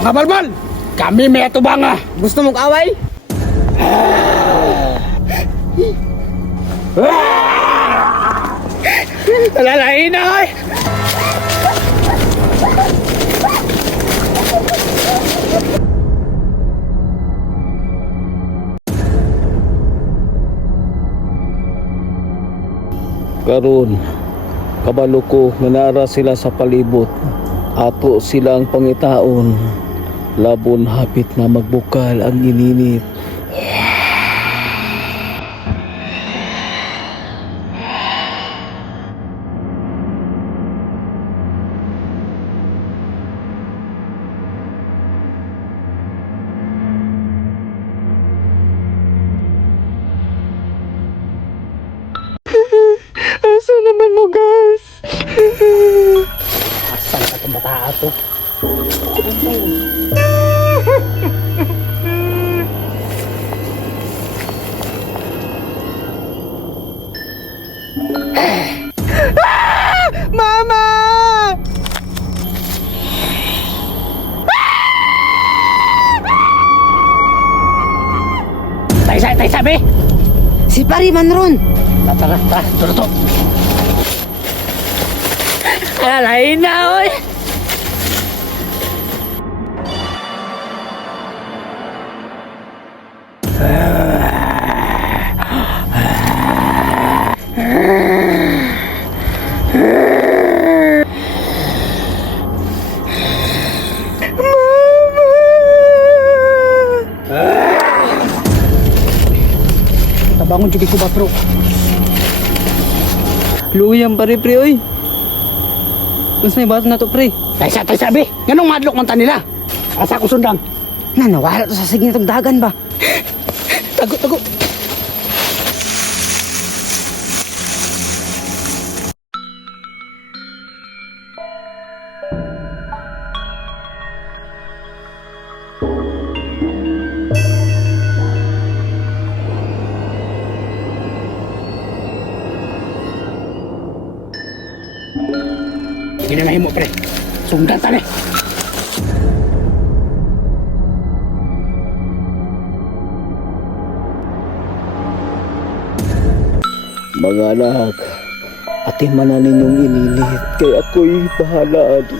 Mga balbal, kami may atubang ah. Gusto mong away? Talalain na ay. Karon kabalo ko nga nara sila sa palibot. Ato silang pangitaon. Labon hapit na magbukal ang ininit. Asa naman mo, guys? Asan ka itong bata to? Mama! Tay sabi. Si Pariman ron! Tara, tara, to. Talalain na oy. Tabangon juga ko ba, bro? Luyang pare pre, oy! Mas may bato na to pre. Tay sabi. Ganong madlok man ta nila. Asa ko sundang. Nanawala to sa sige nitong dagan ba? Tago. Sige na mo, pre. Sundan ta ni. Mga anak, atimanan ninyong ininit. Kaya ako'y bahala di.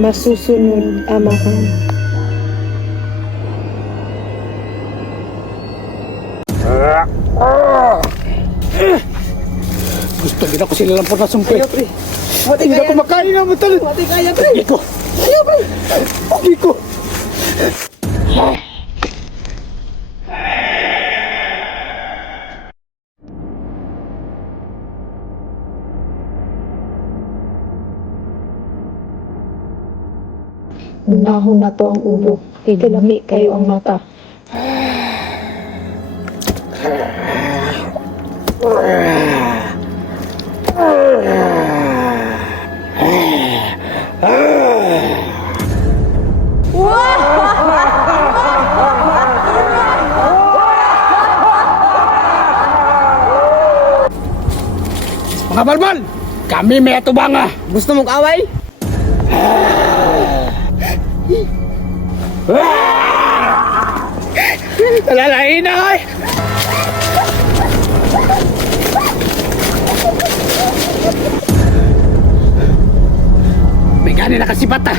Masusunod, amahan. Gusto gina ko sila lang po na sumpi. Ayaw pre! Hindi ako makain na matal. Mati kaya pre! Iko. Ayaw pre! Iko. Unahon na to ang ulo. Titilami kayo ang mata. Mga balbal, kami may atubang ah. Gusto mong away? Talalain na ay. May gani nakasipat ah.